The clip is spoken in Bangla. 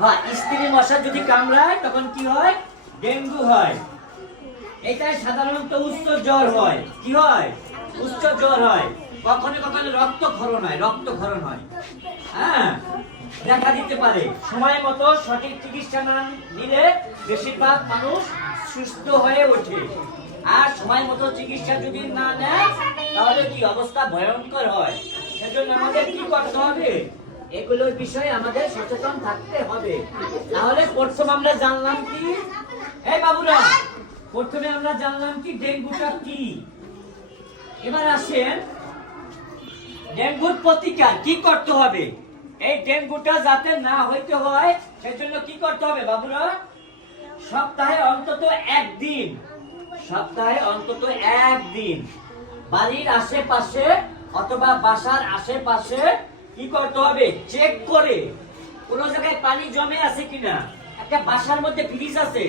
হ্যাঁ, স্ত্রী মশা যদি কামড়ায় তখন কি হয়? ডেঙ্গু হয়। এটাই সাধারণত উচ্চ জ্বর হয়। কি হয়? উচ্চ জ্বর হয়। কখনো কখনো রক্তক্ষরণ হয়। হ্যাঁ, দেখা দিতে পারে। সময় মতো সঠিক চিকিৎসা না নিলে বেশিরভাগ মানুষ সুস্থ হয়ে ওঠে। আর সময় মতো চিকিৎসা যদি না নেয় তাহলে কি অবস্থা ভয়ঙ্কর হয়। সেজন্য আমাদের কি করতে হবে? এগুলোর বিষয়ে আমাদের সচেতন থাকতে হবে। তাহলে প্রথম আমরা জানলাম কি, এই বাবুরা, প্রথমে আমরা জানলাম কি ডেঙ্গুটা কি। এবার আসেন ডেঙ্গুর প্রতিকার কি করতে হবে। এই ডেঙ্গুটা যাতে না হইতে হয় সেজন্য কি করতে হবে বাবুরা? সপ্তাহে অন্তত একদিন বাড়ির আশেপাশে অথবা বাসার আশেপাশে কি করতে হবে? চেক করে কোন জায়গায় পানি জমে আছে কিনা। একটা বাসার মধ্যে ফ্রিজ আছে,